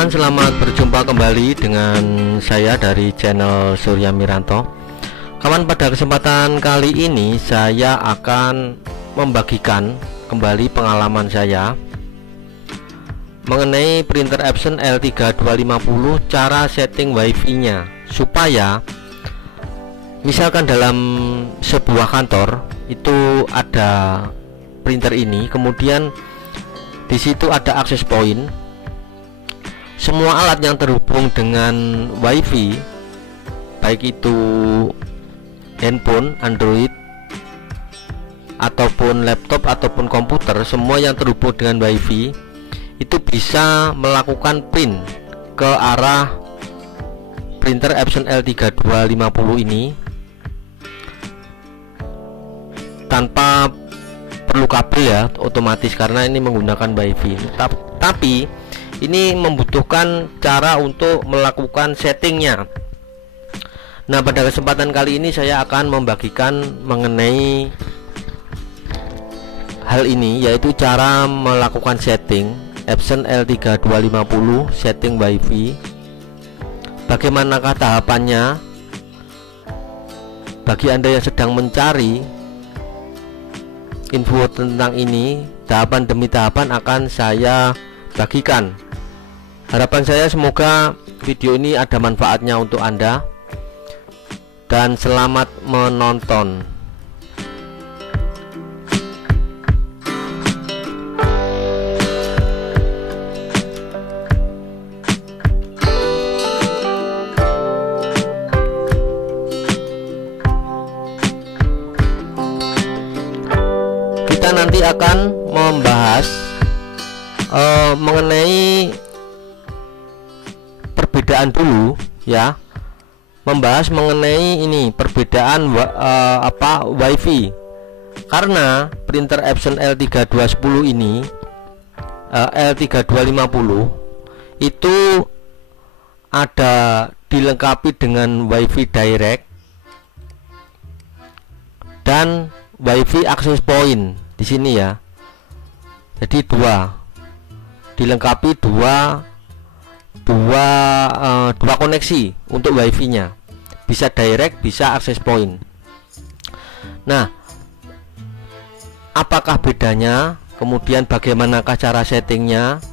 kawan, selamat berjumpa kembali dengan saya dari channel Surya Miranto. Kawan, pada kesempatan kali ini saya akan membagikan kembali pengalaman saya mengenai printer Epson L3250, cara setting wifi nya supaya misalkan dalam sebuah kantor itu ada printer ini, kemudian di situ ada akses point. Semua alat yang terhubung dengan wifi, baik itu handphone, Android, ataupun laptop, ataupun komputer, semua yang terhubung dengan wifi itu bisa melakukan print ke arah printer Epson L3250 ini tanpa perlu kabel ya, otomatis, karena ini menggunakan wifi. Tapi ini membutuhkan cara untuk melakukan settingnya. Nah, pada kesempatan kali ini saya akan membagikan mengenai hal ini, yaitu cara melakukan setting Epson L3250 setting wifi. Bagaimanakah tahapannya? Bagi Anda yang sedang mencari info tentang ini, tahapan demi tahapan akan saya bagikan. Harapan saya semoga video ini ada manfaatnya untuk Anda, dan selamat menonton. Kita nanti akan membahas mengenai perbedaan dulu ya, membahas mengenai ini perbedaan wifi, karena printer Epson L3210 ini L3250 itu ada dilengkapi dengan wifi direct dan wifi access point di sini ya. Jadi dilengkapi dua koneksi untuk wifi nya, bisa direct, bisa access point. Nah, apakah bedanya, kemudian bagaimanakah cara settingnya,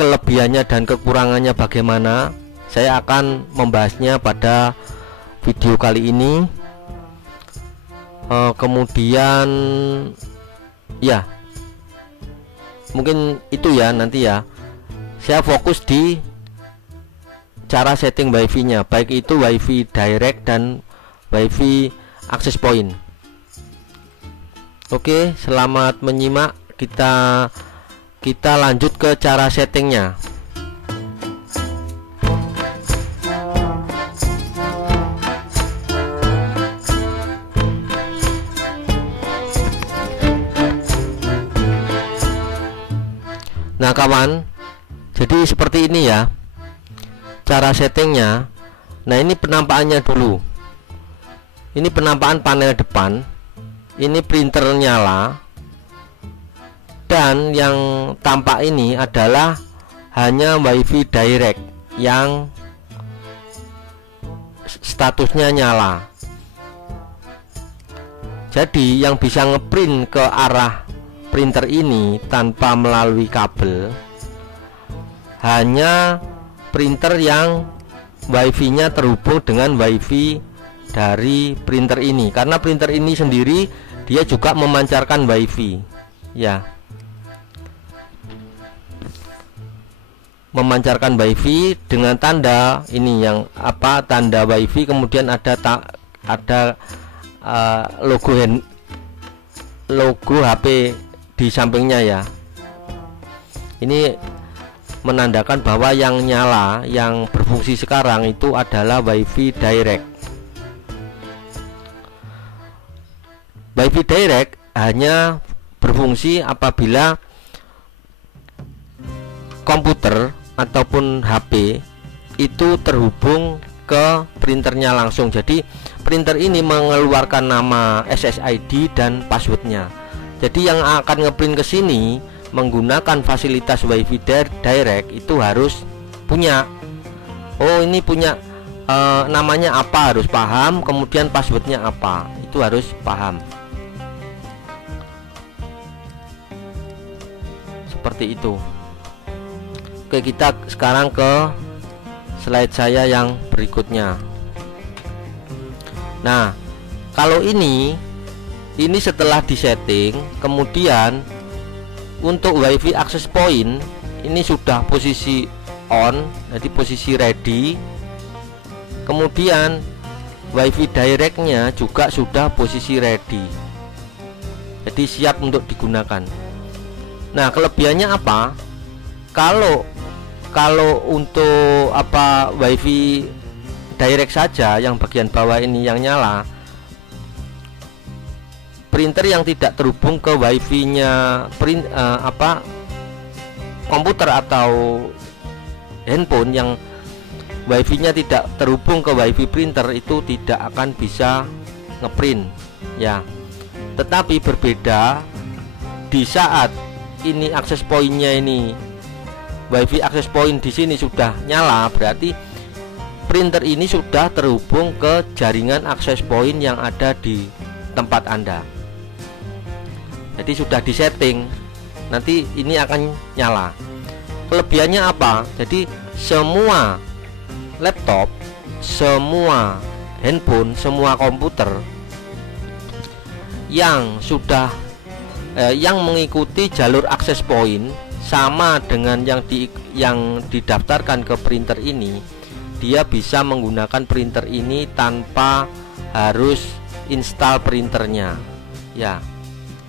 kelebihannya dan kekurangannya bagaimana, saya akan membahasnya pada video kali ini. Kemudian ya mungkin itu ya, nanti ya saya fokus di cara setting wifi nya, baik itu wifi direct dan wifi access point. Oke, selamat menyimak. Kita lanjut ke cara settingnya. Nah kawan, jadi seperti ini ya cara settingnya. Nah, ini penampakannya dulu. Ini penampakan panel depan. Ini printer nyala. Dan yang tampak ini adalah hanya wifi direct yang statusnya nyala. Jadi yang bisa ngeprint ke arah printer ini tanpa melalui kabel hanya printer yang wifi nya terhubung dengan wifi dari printer ini, karena printer ini sendiri dia juga memancarkan wifi ya, memancarkan wifi dengan tanda ini, yang tanda wifi, kemudian ada logo HP di sampingnya ya. Ini menandakan bahwa yang nyala, yang berfungsi sekarang itu adalah wifi direct. Wifi direct hanya berfungsi apabila komputer ataupun HP itu terhubung ke printernya langsung. Jadi printer ini mengeluarkan nama SSID dan passwordnya. Jadi yang akan ngeprint ke sini menggunakan fasilitas WiFi direct itu harus punya, oh ini punya namanya apa, harus paham, kemudian passwordnya apa, itu harus paham. Seperti itu. Oke, kita sekarang ke slide saya yang berikutnya. Nah, kalau ini setelah disetting, kemudian untuk WiFi access point ini sudah posisi on, jadi posisi ready. Kemudian WiFi directnya juga sudah posisi ready, jadi siap untuk digunakan. Nah, kelebihannya apa? Kalau untuk WiFi direct saja yang bagian bawah ini yang nyala, printer yang tidak terhubung ke WiFi-nya komputer atau handphone yang WiFi-nya tidak terhubung ke WiFi printer itu tidak akan bisa ngeprint ya. Tetapi berbeda di saat ini akses pointnya ini, WiFi akses point di sini sudah nyala, berarti printer ini sudah terhubung ke jaringan akses point yang ada di tempat Anda. Jadi sudah disetting, nanti ini akan nyala. Kelebihannya apa? Jadi semua laptop, semua handphone, semua komputer yang sudah yang mengikuti jalur akses point sama dengan yang didaftarkan ke printer ini, dia bisa menggunakan printer ini tanpa harus install printernya ya.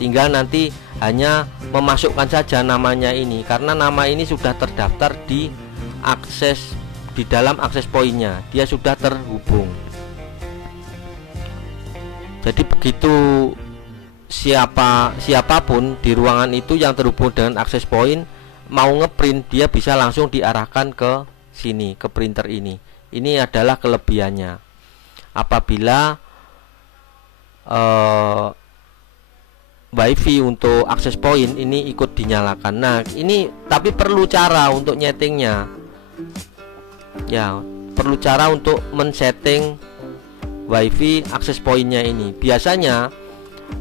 Tinggal nanti hanya memasukkan saja namanya ini, karena nama ini sudah terdaftar di dalam akses pointnya, dia sudah terhubung. Jadi begitu siapapun di ruangan itu yang terhubung dengan akses point mau ngeprint, dia bisa langsung diarahkan ke sini, ke printer ini. Ini adalah kelebihannya apabila WiFi untuk akses point ini ikut dinyalakan. Nah, ini tapi perlu cara untuk nyetingnya ya, perlu cara untuk men-setting WiFi akses pointnya ini. Biasanya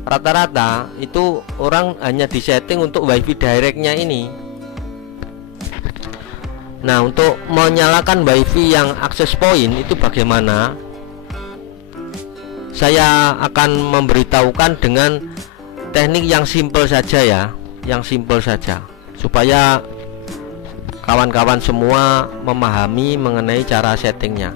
rata-rata itu orang hanya disetting untuk WiFi directnya ini. Nah, untuk menyalakan WiFi yang akses point itu bagaimana? Saya akan memberitahukan dengan teknik yang simple saja ya, yang simple saja, supaya kawan-kawan semua memahami mengenai cara settingnya.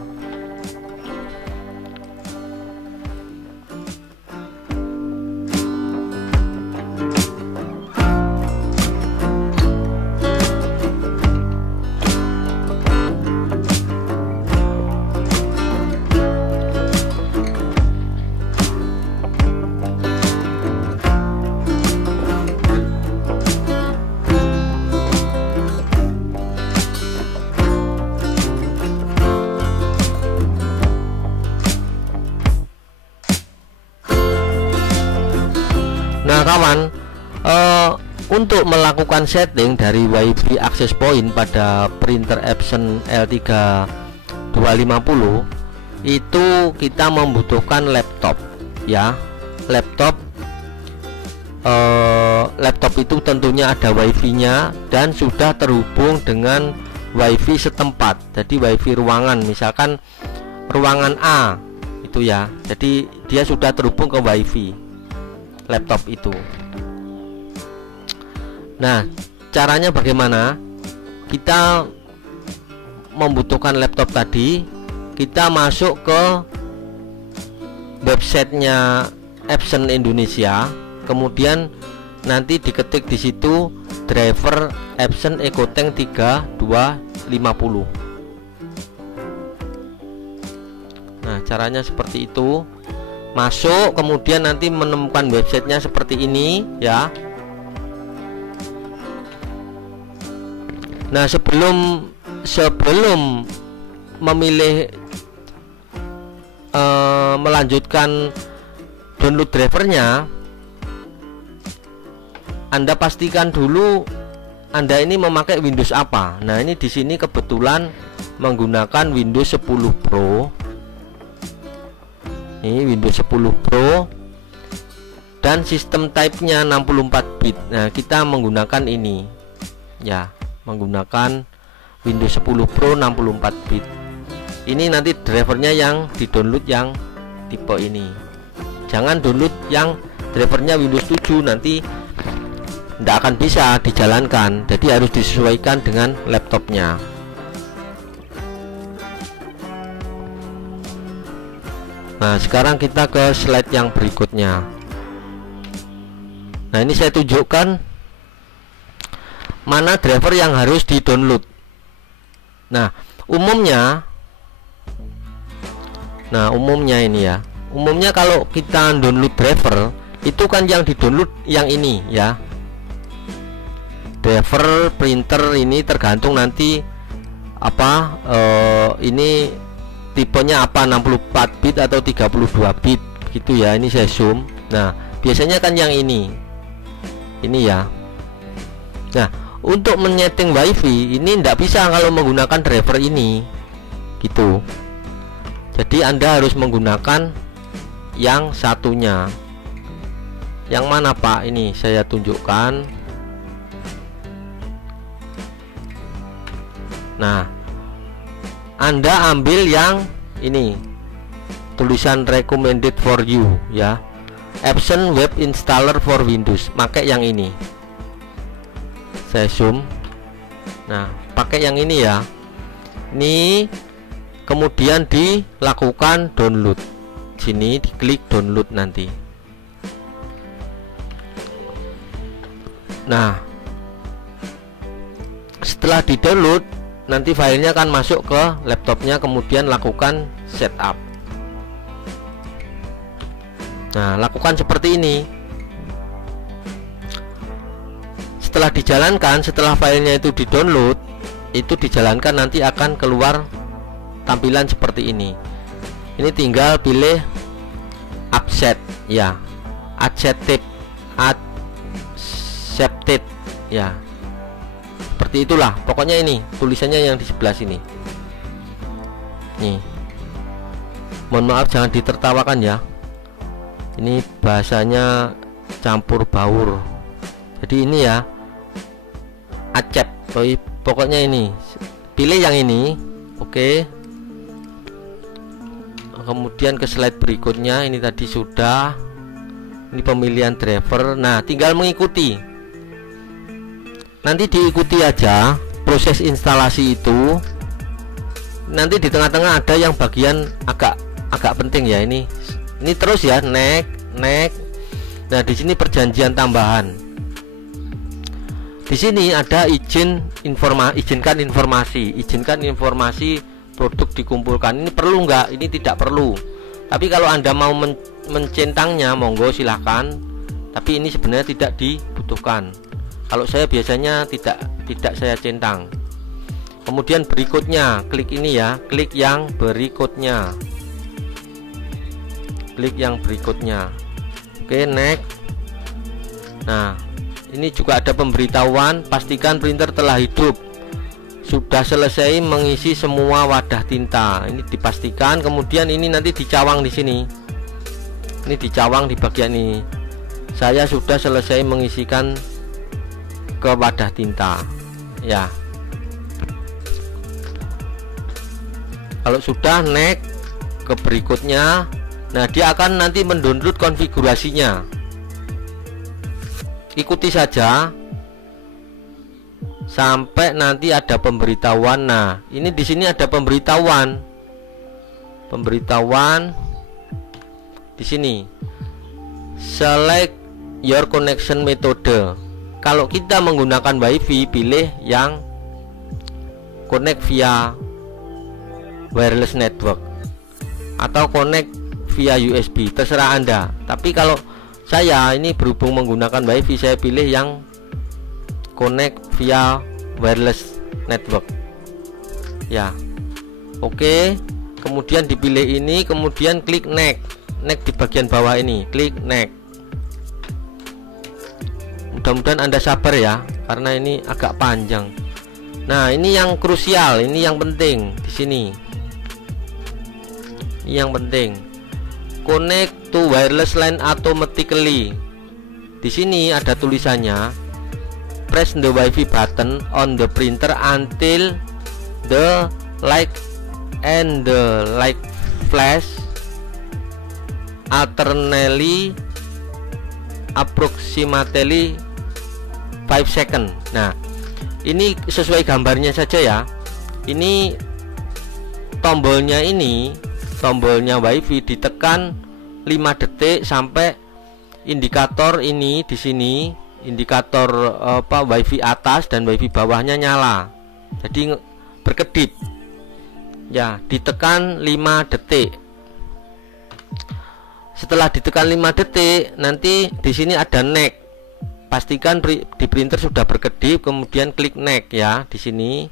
Nah kawan, untuk melakukan setting dari WiFi access point pada printer Epson L3250 itu kita membutuhkan laptop ya. Laptop itu tentunya ada WiFi-nya dan sudah terhubung dengan WiFi setempat. Jadi WiFi ruangan, misalkan ruangan A itu ya, jadi dia sudah terhubung ke WiFi laptop itu. Nah, caranya bagaimana? Kita membutuhkan laptop tadi, kita masuk ke websitenya Epson Indonesia, kemudian nanti diketik di situ driver Epson EcoTank 3250. Nah, caranya seperti itu. Masuk, kemudian nanti menemukan websitenya seperti ini ya. Nah, sebelum memilih melanjutkan download drivernya, Anda pastikan dulu Anda ini memakai Windows apa. Nah, ini di sini kebetulan menggunakan Windows 10 Pro. Ini Windows 10 Pro dan sistem type-nya 64 bit. Nah, kita menggunakan ini ya, menggunakan Windows 10 Pro 64 bit. Ini nanti drivernya yang di-download yang tipe ini. Jangan download yang drivernya Windows 7, nanti tidak akan bisa dijalankan. Jadi harus disesuaikan dengan laptopnya. Nah, sekarang kita ke slide yang berikutnya. Nah, ini saya tunjukkan mana driver yang harus di-download. Nah, umumnya ini ya. Umumnya kalau kita download driver, itu kan yang di-download yang ini ya. Driver printer ini tergantung nanti apa ini tipenya apa, 64 bit atau 32 bit gitu ya. Ini saya zoom. Nah, biasanya kan yang ini ya. Nah, untuk menyeting WiFi ini tidak bisa kalau menggunakan driver ini gitu. Jadi Anda harus menggunakan yang satunya. Yang mana Pak? Ini saya tunjukkan. Nah, Anda ambil yang ini, tulisan recommended for you ya, Epson Web Installer for Windows. Pakai yang ini. Saya zoom. Nah, pakai yang ini ya. Ini kemudian dilakukan download. Sini diklik download nanti. Nah, setelah di-download, nanti filenya akan masuk ke laptopnya, kemudian lakukan setup. Nah, lakukan seperti ini. Setelah dijalankan, setelah filenya itu di-download, itu dijalankan, nanti akan keluar tampilan seperti ini. Ini tinggal pilih accept ya, accepted ya. Seperti itulah, pokoknya ini tulisannya yang di sebelah sini. Nih, mohon maaf jangan ditertawakan ya. Ini bahasanya campur baur. Jadi ini ya, accept. Pokoknya ini, pilih yang ini. Oke. Kemudian ke slide berikutnya. Ini tadi sudah. Ini pemilihan driver. Nah, tinggal mengikuti. Nanti diikuti aja proses instalasi itu. Nanti di tengah-tengah ada yang bagian agak penting ya. Ini terus ya, next. Nah, di sini perjanjian tambahan. Di sini ada izinkan informasi produk dikumpulkan. Ini perlu nggak? Ini tidak perlu. Tapi kalau Anda mau mencentangnya, monggo silahkan. Tapi ini sebenarnya tidak dibutuhkan. Kalau saya biasanya tidak saya centang. Kemudian berikutnya, klik ini ya, klik yang berikutnya. Oke, next. Nah, ini juga ada pemberitahuan, pastikan printer telah hidup. Sudah selesai mengisi semua wadah tinta. Ini dipastikan. Kemudian ini nanti dicawang di sini. Ini dicawang di bagian ini. Saya sudah selesai mengisikan ke wadah tinta. Ya. Kalau sudah, next ke berikutnya. Nah, dia akan nanti mendownload konfigurasinya. Ikuti saja sampai nanti ada pemberitahuan. Nah, ini di sini ada pemberitahuan di sini. Select your connection method. Kalau kita menggunakan WiFi, pilih yang connect via wireless network atau connect via USB, terserah Anda. Tapi kalau saya ini berhubung menggunakan WiFi, saya pilih yang connect via wireless network ya. Oke, kemudian dipilih ini, kemudian klik next di bagian bawah ini, klik next. mudah-mudahan Anda sabar ya, karena ini agak panjang. Nah, ini yang krusial, ini yang penting di sini. Ini yang penting. Connect to wireless LAN automatically. Di sini ada tulisannya, press the Wi-Fi button on the printer until the light and the light flash alternately approximately 5 second. Nah, ini sesuai gambarnya saja ya. Ini tombolnya, ini tombolnya WiFi ditekan 5 detik sampai indikator ini di sini, indikator WiFi atas dan WiFi bawahnya nyala. Jadi berkedip. Ya, ditekan 5 detik. Setelah ditekan 5 detik, nanti di sini ada next. Pastikan di printer sudah berkedip, kemudian klik next ya di sini.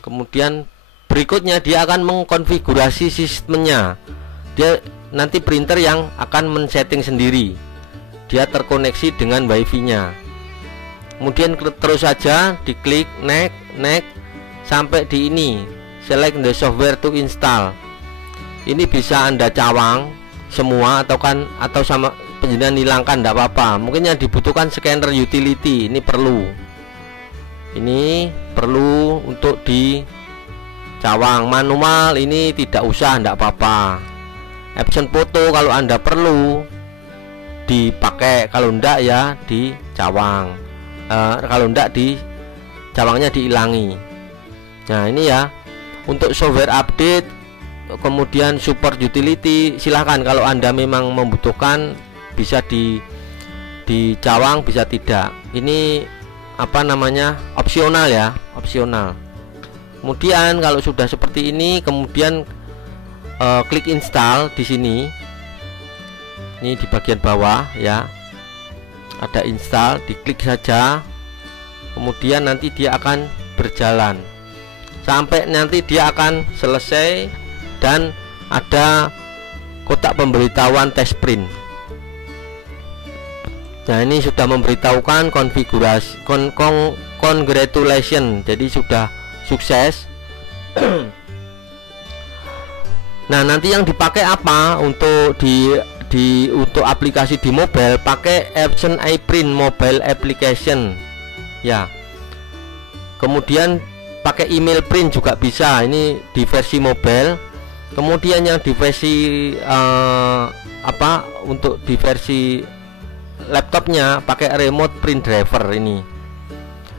Kemudian berikutnya dia akan mengkonfigurasi sistemnya. Dia nanti printer yang akan men-setting sendiri. Dia terkoneksi dengan WiFi-nya. Kemudian terus saja diklik next, next sampai di ini, select the software to install. Ini bisa Anda cawang semua atau sama penjenengan hilangkan, tidak apa-apa. Mungkin yang dibutuhkan scanner utility, ini perlu. Ini perlu untuk dicawang. Manual ini tidak usah, tidak apa-apa. Option foto kalau Anda perlu dipakai, kalau enggak ya dicawang. Kalau enggak cawangnya dihilangi. Nah, ini ya untuk software update, kemudian support utility, silahkan kalau Anda memang membutuhkan bisa dicawang, bisa tidak. Ini apa namanya, opsional ya, opsional. Kemudian kalau sudah seperti ini, kemudian klik install di sini. Ini di bagian bawah ya, ada install, diklik saja. Kemudian nanti dia akan berjalan sampai nanti dia akan selesai dan ada kotak pemberitahuan test print. Nah, ini sudah memberitahukan konfigurasi congratulations, jadi sudah sukses. Nah, nanti yang dipakai apa untuk untuk aplikasi di mobile, pakai Epson iPrint mobile application ya. Kemudian pakai email print juga bisa, ini di versi mobile. Kemudian yang di versi untuk di versi laptopnya pakai remote print driver, ini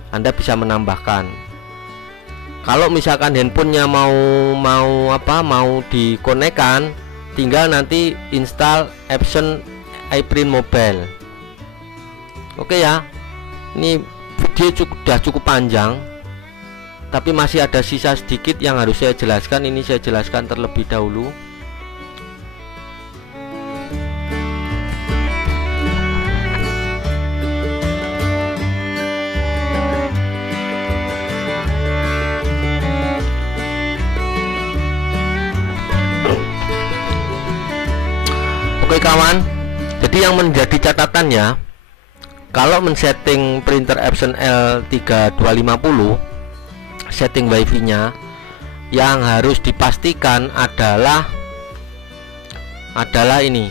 Anda bisa menambahkan. Kalau misalkan handphonenya mau dikonekkan, tinggal nanti install Epson iPrint mobile. Oke ya, ini video sudah cukup panjang, tapi masih ada sisa sedikit yang harus saya jelaskan. Ini saya jelaskan terlebih dahulu. Oke kawan, jadi yang menjadi catatannya, kalau men-setting printer Epson L3250, setting WiFi nya yang harus dipastikan adalah ini.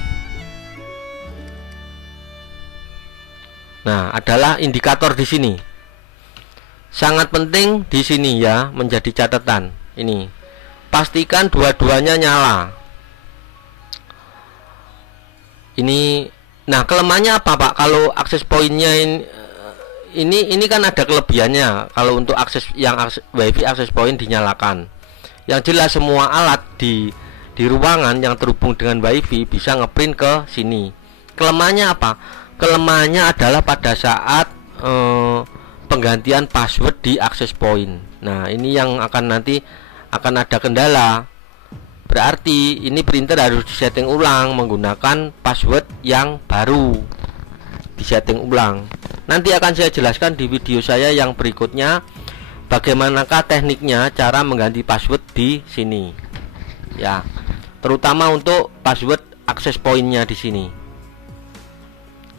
Nah, adalah indikator di sini. Sangat penting di sini ya, menjadi catatan. Ini pastikan dua-duanya nyala. Ini, nah kelemahannya apa Pak? Kalau akses pointnya ini kan ada kelebihannya. Kalau untuk WiFi akses point dinyalakan, yang jelas semua alat di ruangan yang terhubung dengan WiFi bisa ngeprint ke sini. Kelemahannya apa? Kelemahannya adalah pada saat penggantian password di akses point. Nah, ini yang nanti akan ada kendala. Berarti ini printer harus disetting ulang menggunakan password yang baru, disetting ulang. Nanti akan saya jelaskan di video saya yang berikutnya bagaimanakah tekniknya cara mengganti password di sini ya, terutama untuk password akses pointnya di sini.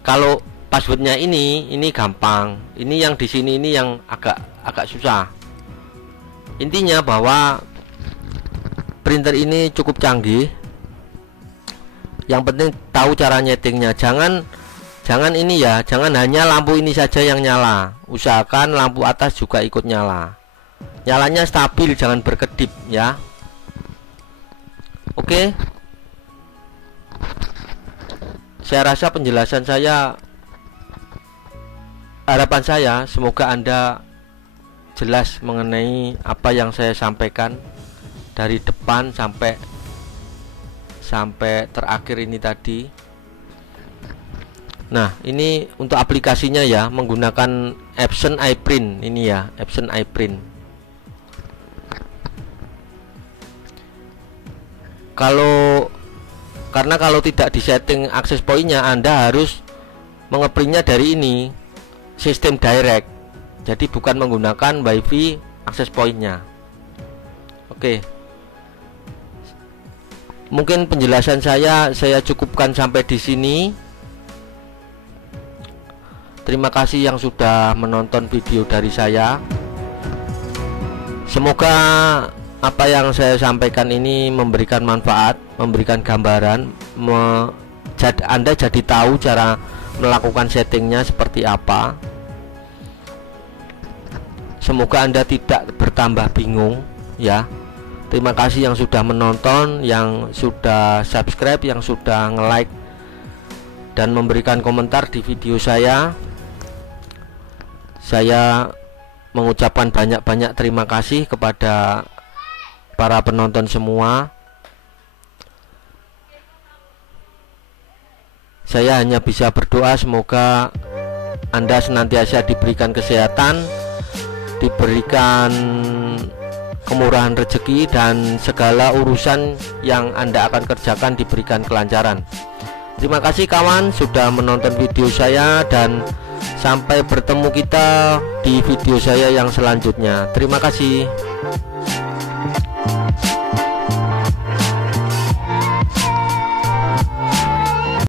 Kalau passwordnya ini gampang. Ini yang di sini ini yang agak susah. Intinya bahwa printer ini cukup canggih. Yang penting tahu cara nyetingnya. Jangan ini ya, jangan hanya lampu ini saja yang nyala. Usahakan lampu atas juga ikut nyala. Nyalanya stabil, jangan berkedip ya. Oke. Saya rasa penjelasan saya, harapan saya semoga Anda jelas mengenai apa yang saya sampaikan dari depan sampai terakhir ini tadi. Nah, ini untuk aplikasinya ya, menggunakan Epson iPrint ini ya, Epson iPrint. Karena kalau tidak disetting access point-nya, Anda harus mengeprintnya dari ini, sistem direct. Jadi bukan menggunakan WiFi access point-nya. Oke. Mungkin penjelasan saya cukupkan sampai di sini. Terima kasih yang sudah menonton video dari saya. Semoga apa yang saya sampaikan ini memberikan manfaat, memberikan gambaran, Anda jadi tahu cara melakukan settingnya seperti apa. Semoga Anda tidak bertambah bingung ya. Terima kasih yang sudah menonton, yang sudah subscribe, yang sudah nge-like dan memberikan komentar di video saya. Saya mengucapkan banyak-banyak terima kasih kepada para penonton semua. Saya hanya bisa berdoa semoga Anda senantiasa diberikan kesehatan, diberikan kemurahan rezeki, dan segala urusan yang Anda akan kerjakan diberikan kelancaran. Terima kasih kawan sudah menonton video saya, dan sampai bertemu kita di video saya yang selanjutnya. Terima kasih.